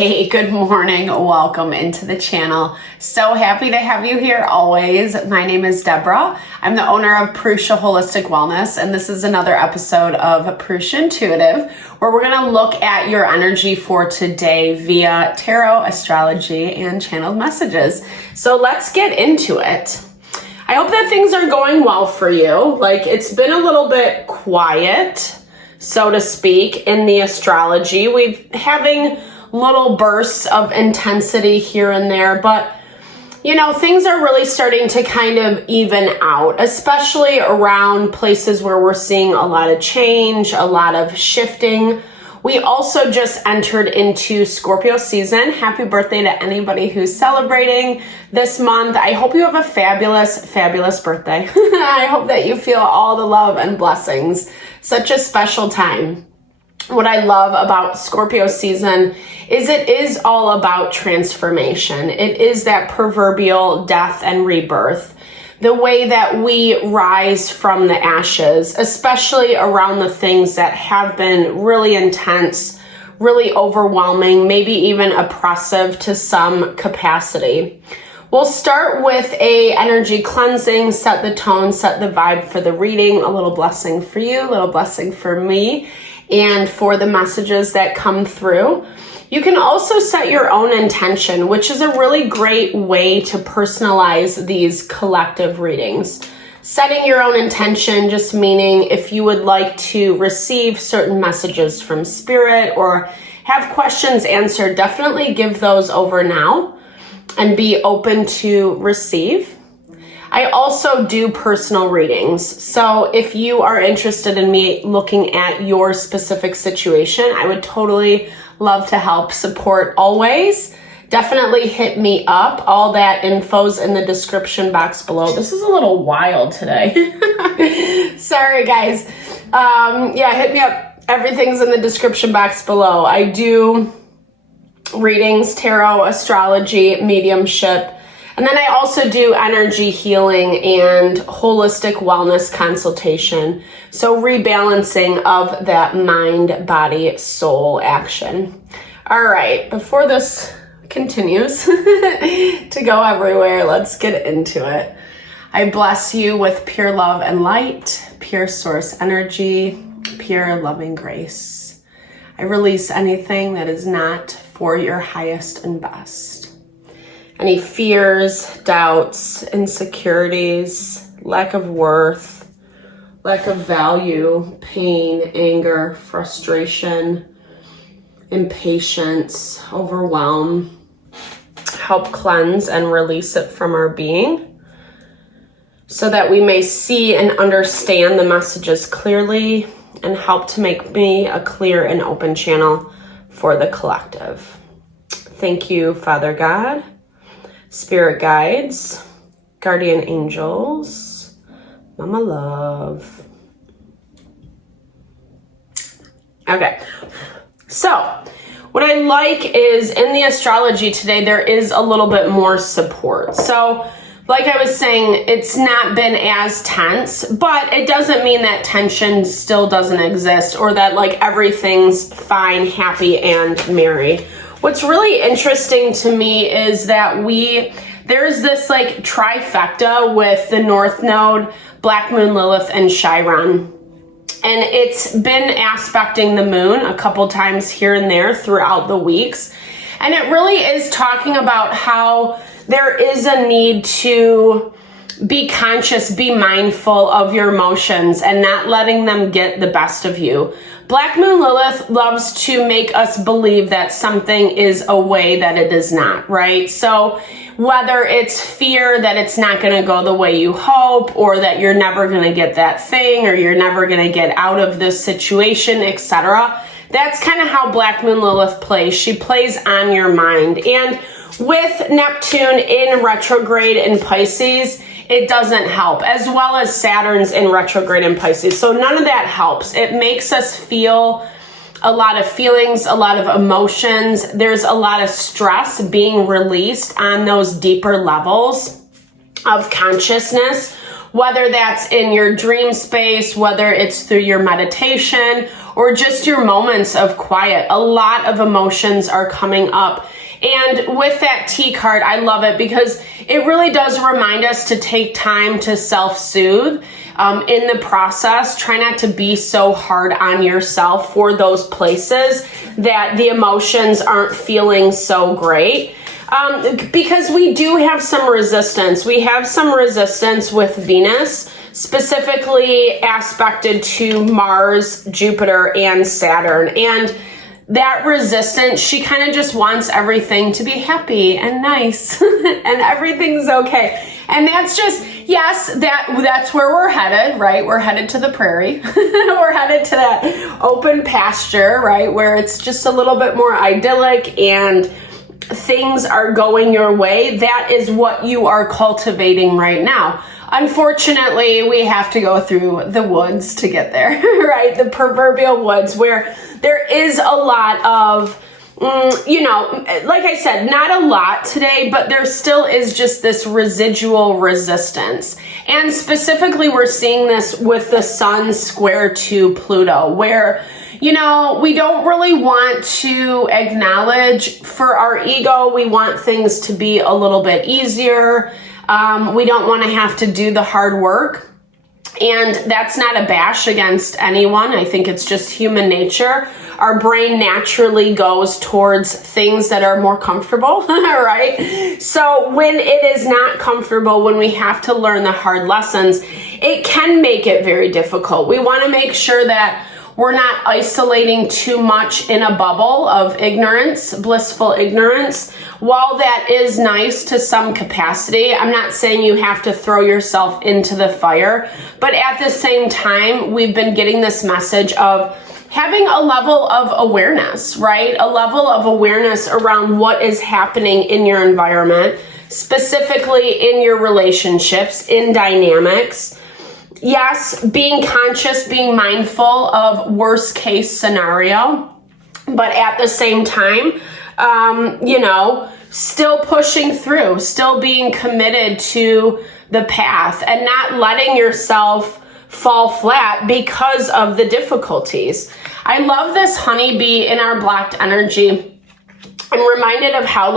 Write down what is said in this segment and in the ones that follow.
Hey, good morning. Welcome into the channel. So happy to have you here always. My name is Deborah. I'm the owner of Purusha Holistic Wellness, and this is another episode of Purusha Intuitive, where we're going to look at your energy for today via tarot, astrology, and channeled messages. So let's get into it. I hope that things are going well for you. Like, it's been a little bit quiet, so to speak, in the astrology. We've having little bursts of intensity here and there, but you know, things are really starting to kind of even out, especially around places where we're seeing a lot of change, a lot of shifting. We also just entered into Scorpio season. Happy birthday to anybody who's celebrating this month. I hope you have a fabulous, fabulous birthday. I hope that you feel all the love and blessings. Such a special time. What I love about Scorpio season is it is all about transformation. It is that proverbial death and rebirth. The way that we rise from the ashes, especially around the things that have been really intense, really overwhelming, maybe even oppressive to some capacity. We'll start with a energy cleansing, set the tone, set the vibe for the reading, a little blessing for you, a little blessing for me, and for the messages that come through. You can also set your own intention, which is a really great way to personalize these collective readings. Setting your own intention just meaning if you would like to receive certain messages from spirit or have questions answered, definitely give those over now and be open to receive. I also do personal readings. So if you are interested in me looking at your specific situation, I would totally love to help support always. Definitely hit me up. All that info's in the description box below. This is a little wild today. Sorry, guys. Hit me up. Everything's in the description box below. I do readings, tarot, astrology, mediumship. And then I also do energy healing and holistic wellness consultation. So rebalancing of that mind, body, soul action. All right, before this continues to go everywhere, let's get into it. I bless you with pure love and light, pure source energy, pure loving grace. I release anything that is not for your highest and best. Any fears, doubts, insecurities, lack of worth, lack of value, pain, anger, frustration, impatience, overwhelm. Help cleanse and release it from our being so that we may see and understand the messages clearly and help to make me a clear and open channel for the collective. Thank you, Father God, Spirit guides, guardian angels, Mama Love. Okay, so what I like is in the astrology today, there is a little bit more support. So like I was saying, it's not been as tense, but it doesn't mean that tension still doesn't exist or that like everything's fine, happy, and merry. What's really interesting to me is that there's this like trifecta with the North Node, Black Moon, Lilith, and Chiron. And it's been aspecting the moon a couple times here and there throughout the weeks. And it really is talking about how there is a need to be conscious, be mindful of your emotions and not letting them get the best of you. Black Moon Lilith loves to make us believe that something is a way that it is not, right? So whether it's fear that it's not going to go the way you hope, or that you're never going to get that thing, or you're never going to get out of this situation, etc. That's kind of how Black Moon Lilith plays. She plays on your mind. And with Neptune in retrograde in Pisces, it doesn't help, as well as Saturn's in retrograde in Pisces. So none of that helps. It makes us feel a lot of feelings, a lot of emotions. There's a lot of stress being released on those deeper levels of consciousness, whether that's in your dream space, whether it's through your meditation, or just your moments of quiet. A lot of emotions are coming up. And with that T card, I love it because it really does remind us to take time to self-soothe in the process. Try not to be so hard on yourself for those places that the emotions aren't feeling so great. Because we do have some resistance. We have some resistance with Venus, specifically aspected to Mars, Jupiter, and Saturn. And that resistance, she kind of just wants everything to be happy and nice and everything's okay. And that's just, yes, that's where we're headed, right? We're headed to the prairie. We're headed to that open pasture, right? Where it's just a little bit more idyllic and things are going your way. That is what you are cultivating right now. Unfortunately, we have to go through the woods to get there, right? The proverbial woods where there is a lot of, like I said, not a lot today, but there still is just this residual resistance. And specifically, we're seeing this with the sun square to Pluto, where we don't really want to acknowledge for our ego. We want things to be a little bit easier. We don't want to have to do the hard work. And that's not a bash against anyone. I think it's just human nature. Our brain naturally goes towards things that are more comfortable, right? So when it is not comfortable, when we have to learn the hard lessons, it can make it very difficult. We want to make sure that we're not isolating too much in a bubble of ignorance, blissful ignorance. While that is nice to some capacity, I'm not saying you have to throw yourself into the fire, but at the same time, we've been getting this message of having a level of awareness, right? A level of awareness around what is happening in your environment, specifically in your relationships, in dynamics. Yes, being conscious, being mindful of worst case scenario, but at the same time, still pushing through, still being committed to the path and not letting yourself fall flat because of the difficulties. I love this honeybee in our blocked energy. I'm reminded of how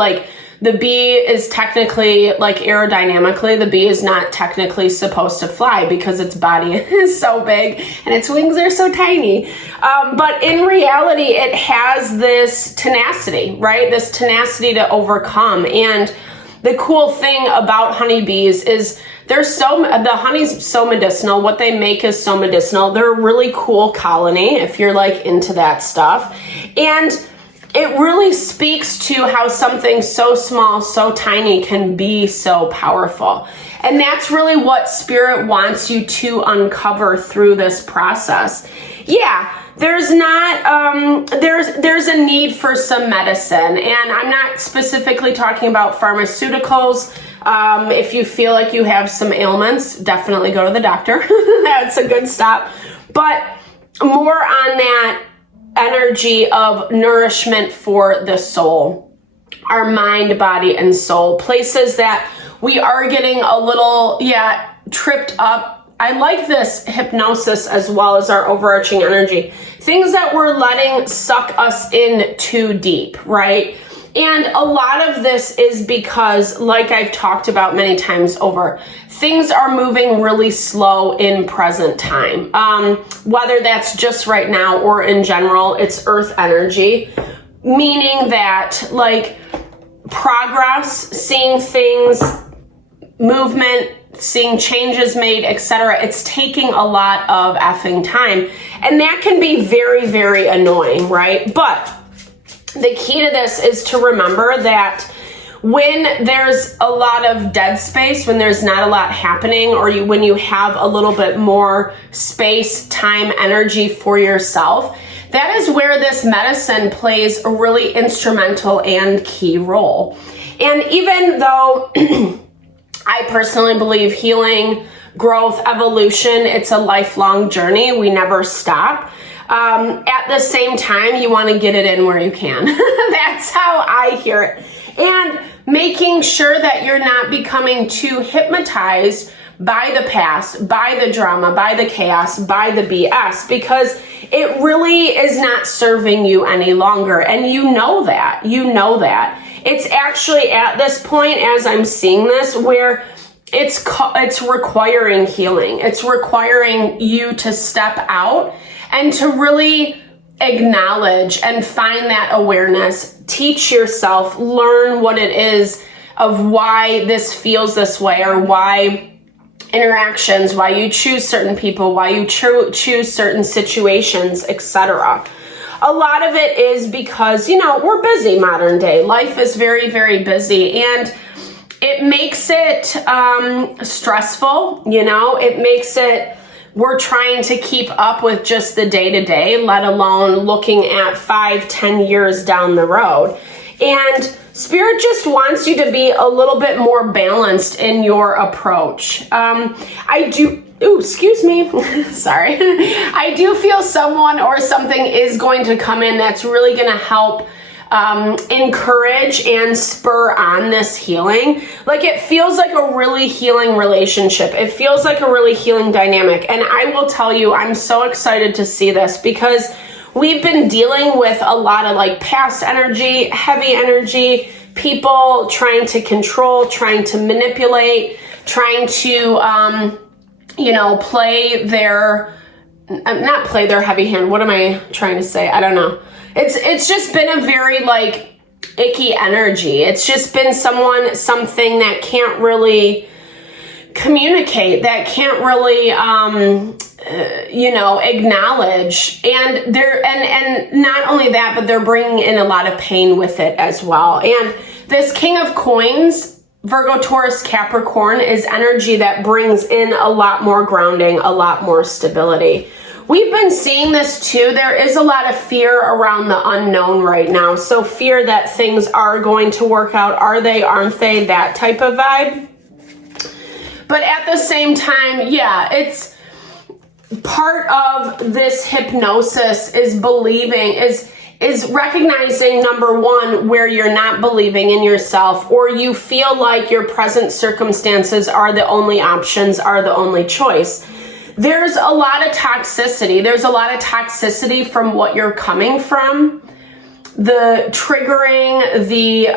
the bee is technically, aerodynamically, the bee is not technically supposed to fly because its body is so big and its wings are so tiny. But in reality, it has this tenacity, right? This tenacity to overcome. And the cool thing about honeybees is the honey's so medicinal. What they make is so medicinal. They're a really cool colony if you're into that stuff. And it really speaks to how something so small, so tiny can be so powerful. And that's really what Spirit wants you to uncover through this process. Yeah, there's a need for some medicine. And I'm not specifically talking about pharmaceuticals. If you feel like you have some ailments, definitely go to the doctor. That's a good stop. But more on that energy of nourishment for the soul, our mind, body, and soul. Places that we are getting a little, tripped up. I like this hypnosis as well as our overarching energy. Things that we're letting suck us in too deep, right? And a lot of this is because, like I've talked about many times over, things are moving really slow in present time. Whether that's just right now or in general, it's earth energy, meaning that progress, seeing things, movement, seeing changes made, etc. It's taking a lot of effing time. And that can be very, very annoying, right? But the key to this is to remember that when there's a lot of dead space, when there's not a lot happening, or when you have a little bit more space, time, energy for yourself, that is where this medicine plays a really instrumental and key role. And even though I personally believe healing, growth, evolution, it's a lifelong journey, we never stop. At the same time, you want to get it in where you can. That's how I hear it. And making sure that you're not becoming too hypnotized by the past, by the drama, by the chaos, by the BS, because it really is not serving you any longer. And you know that. It's actually at this point, as I'm seeing this, where it's requiring healing. It's requiring you to step out and to really acknowledge and find that awareness, teach yourself, learn what it is of why this feels this way, or why interactions, why you choose certain people, why you choose certain situations, etc. A lot of it is because, we're busy modern day. Life is very, very busy, and it makes it stressful, it makes it, we're trying to keep up with just the day-to-day, let alone looking at 5-10 years down the road. And Spirit just wants you to be a little bit more balanced in your approach. Excuse me. Sorry. I do feel someone or something is going to come in that's really going to help encourage and spur on this healing. Like, it feels like a really healing relationship. It feels like a really healing dynamic. And I will tell you, I'm so excited to see this, because we've been dealing with a lot of like past energy, heavy energy, people trying to control, trying to manipulate, trying to, not play their heavy hand. What am I trying to say? I don't know. It's just been a very like icky energy. It's just been something that can't really communicate, that can't really, acknowledge. And and not only that, but they're bringing in a lot of pain with it as well. And this King of Coins, Virgo, Taurus, Capricorn, is energy that brings in a lot more grounding, a lot more stability. We've been seeing this too. There is a lot of fear around the unknown right now. So fear that things are going to work out. Are they, aren't they? That type of vibe. But at the same time, it's part of this hypnosis is believing, is recognizing, number one, where you're not believing in yourself, or you feel like your present circumstances are the only options, are the only choice. There's a lot of toxicity. There's a lot of toxicity from what you're coming from. The triggering, the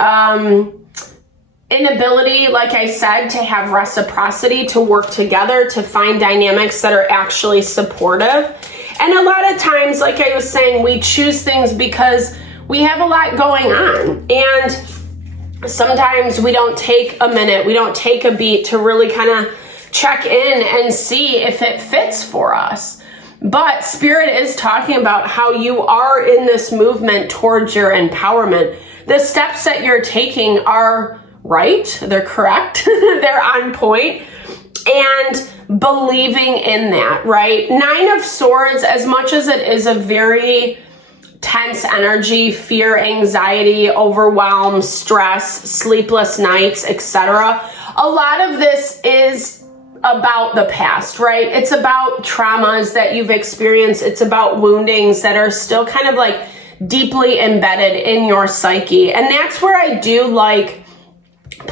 inability, like I said, to have reciprocity, to work together, to find dynamics that are actually supportive. And a lot of times, like I was saying, we choose things because we have a lot going on. And sometimes we don't take a minute, we don't take a beat to really kind of check in and see if it fits for us. But Spirit is talking about how you are in this movement towards your empowerment. The steps that you're taking are right, they're correct, they're on point, and believing in that, right? 9 of Swords, as much as it is a very tense energy, fear, anxiety, overwhelm, stress, sleepless nights, etc., a lot of this is about the past, right? It's about traumas that you've experienced. It's about woundings that are still kind of like deeply embedded in your psyche. And that's where I do like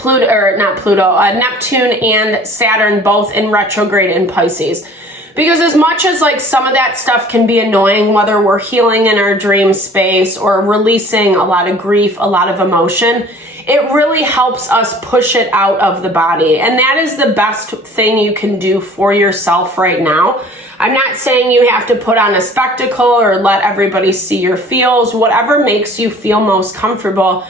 Neptune and Saturn both in retrograde in Pisces. Because as much as like some of that stuff can be annoying, whether we're healing in our dream space or releasing a lot of grief, a lot of emotion, it really helps us push it out of the body. And that is the best thing you can do for yourself right now. I'm not saying you have to put on a spectacle or let everybody see your feels, whatever makes you feel most comfortable.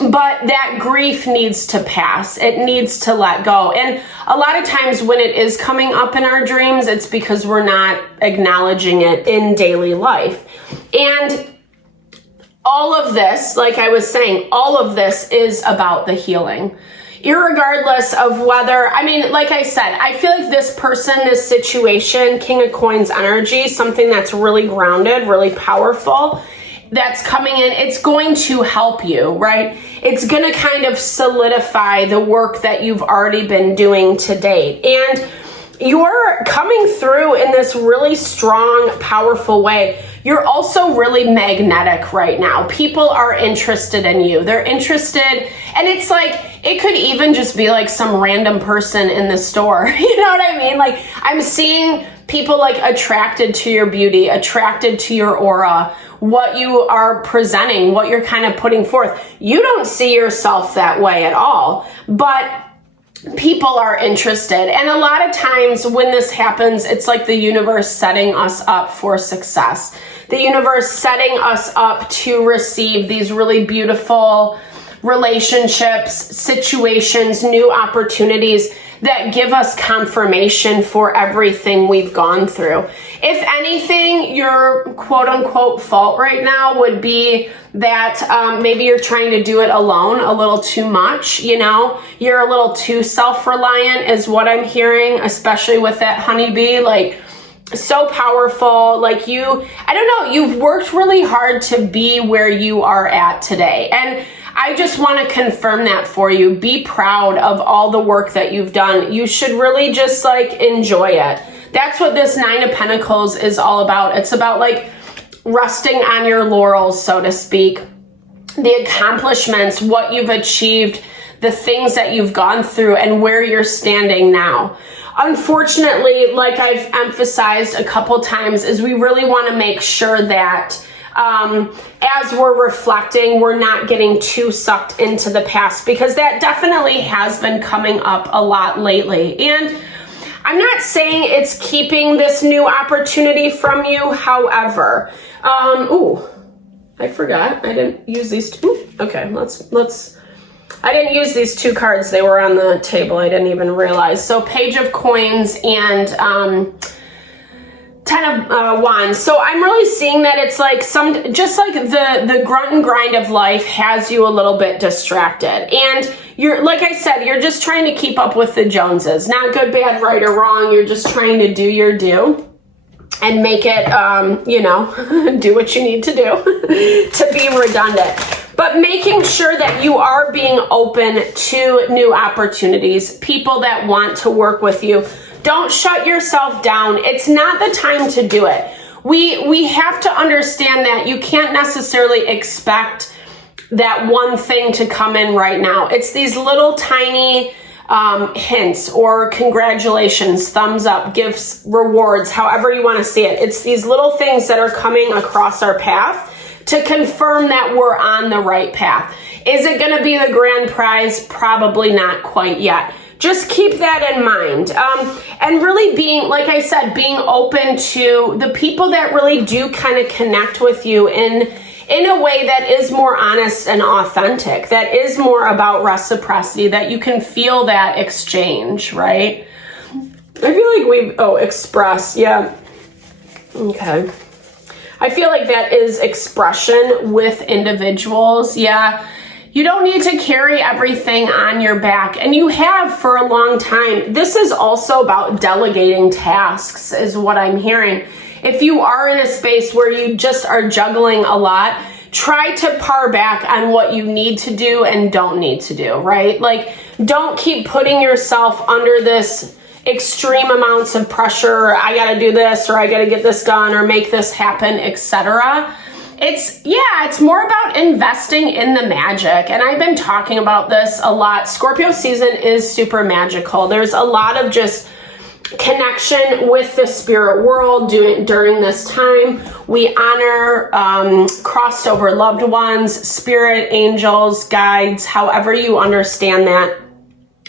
But that grief needs to pass. It needs to let go. And a lot of times when it is coming up in our dreams, it's because we're not acknowledging it in daily life. And all of this, like I was saying, all of this is about the healing. Irregardless of whether, like I said, I feel like this person, this situation, King of Coins energy, something that's really grounded, really powerful, that's coming in, it's going to help you, right? It's going to kind of solidify the work that you've already been doing to date. And you're coming through in this really strong, powerful way. You're also really magnetic right now. People are interested in you. They're interested, and it's like, it could even just be like some random person in the store. You know what I mean? Like, I'm seeing people like attracted to your beauty, attracted to your aura, what you are presenting, what you're kind of putting forth. You don't see yourself that way at all, but people are interested. And a lot of times when this happens, it's like the universe setting us up for success. The universe setting us up to receive these really beautiful relationships, situations, new opportunities that give us confirmation for everything we've gone through. If anything, your quote unquote fault right now would be that maybe you're trying to do it alone a little too much, you know? You're a little too self-reliant is what I'm hearing, especially with that honeybee, like so powerful. Like I don't know, you've worked really hard to be where you are at today. And I just want to confirm that for you. Be proud of all the work that you've done. You should really just like enjoy it. That's what this 9 of Pentacles is all about. It's about like resting on your laurels, so to speak. The accomplishments, what you've achieved, the things that you've gone through, and where you're standing now. Unfortunately, like I've emphasized a couple times, is we really want to make sure that as we're reflecting, we're not getting too sucked into the past, because that definitely has been coming up a lot lately. And I'm not saying it's keeping this new opportunity from you. However, I forgot. I didn't use these two. Okay, I didn't use these 2 cards. They were on the table. I didn't even realize. So Page of Coins and 10 of Wands. So I'm really seeing that it's like just like the grunt and grind of life has you a little bit distracted. And you're, like I said, you're just trying to keep up with the Joneses. Not good, bad, right, or wrong. You're just trying to do your due and make it, do what you need to do to be redundant. But making sure that you are being open to new opportunities, people that want to work with you. Don't shut yourself down. It's not the time to do it. We have to understand that you can't necessarily expect that one thing to come in right now. It's these little tiny hints or congratulations, thumbs up, gifts, rewards, however you want to see it. It's these little things that are coming across our path to confirm that we're on the right path. Is it going to be the grand prize? Probably not quite yet. Just keep that in mind. And really being, like I said, being open to the people that really do kind of connect with you in a way that is more honest and authentic, that is more about reciprocity, that you can feel that exchange, right? I feel like express, yeah. Okay. I feel like that is expression with individuals, yeah. You don't need to carry everything on your back, and you have for a long time. This is also about delegating tasks, is what I'm hearing. If you are in a space where you just are juggling a lot, try to par back on what you need to do and don't need to do, right? Like, don't keep putting yourself under this extreme amounts of pressure. I got to do this, or I got to get this done, or make this happen, etc. It's more about investing in the magic. And I've been talking about this a lot. Scorpio season is super magical. There's a lot of just connection with the spirit world during this time. We honor crossed over loved ones, spirit, angels, guides, however you understand that.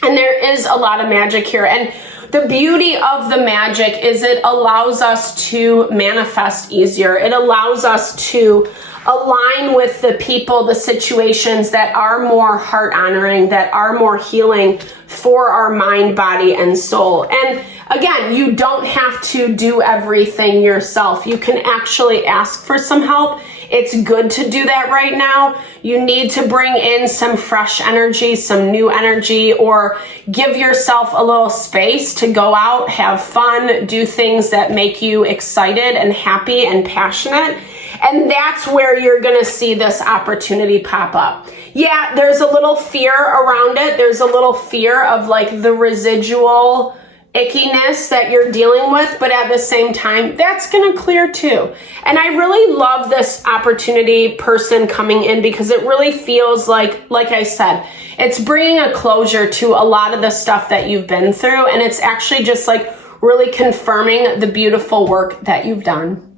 And there is a lot of magic here. And the beauty of the magic is it allows us to manifest easier. It allows us to align with the people, the situations that are more heart honoring, that are more healing for our mind, body, and soul. And again, you don't have to do everything yourself. You can actually ask for some help. It's good to do that right now. You need to bring in some fresh energy, some new energy, or give yourself a little space to go out, have fun, do things that make you excited and happy and passionate. And that's where you're going to see this opportunity pop up. Yeah, there's a little fear around it. There's a little fear of like the residual ickiness that you're dealing with, but at the same time, that's going to clear too. And I really love this opportunity person coming in because it really feels like I said, it's bringing a closure to a lot of the stuff that you've been through. And it's actually just like really confirming the beautiful work that you've done.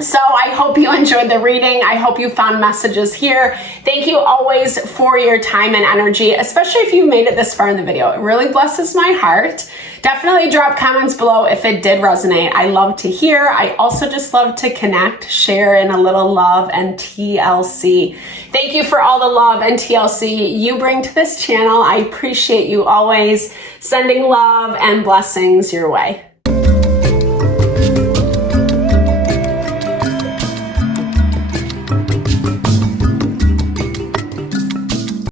So I hope you enjoyed the reading. I hope you found messages here. Thank you always for your time and energy, especially if you made it this far in the video. It really blesses my heart. Definitely drop comments below if it did resonate. I love to hear. I also just love to connect, share in a little love and TLC. Thank you for all the love and TLC you bring to this channel. I appreciate you always. Sending love and blessings your way.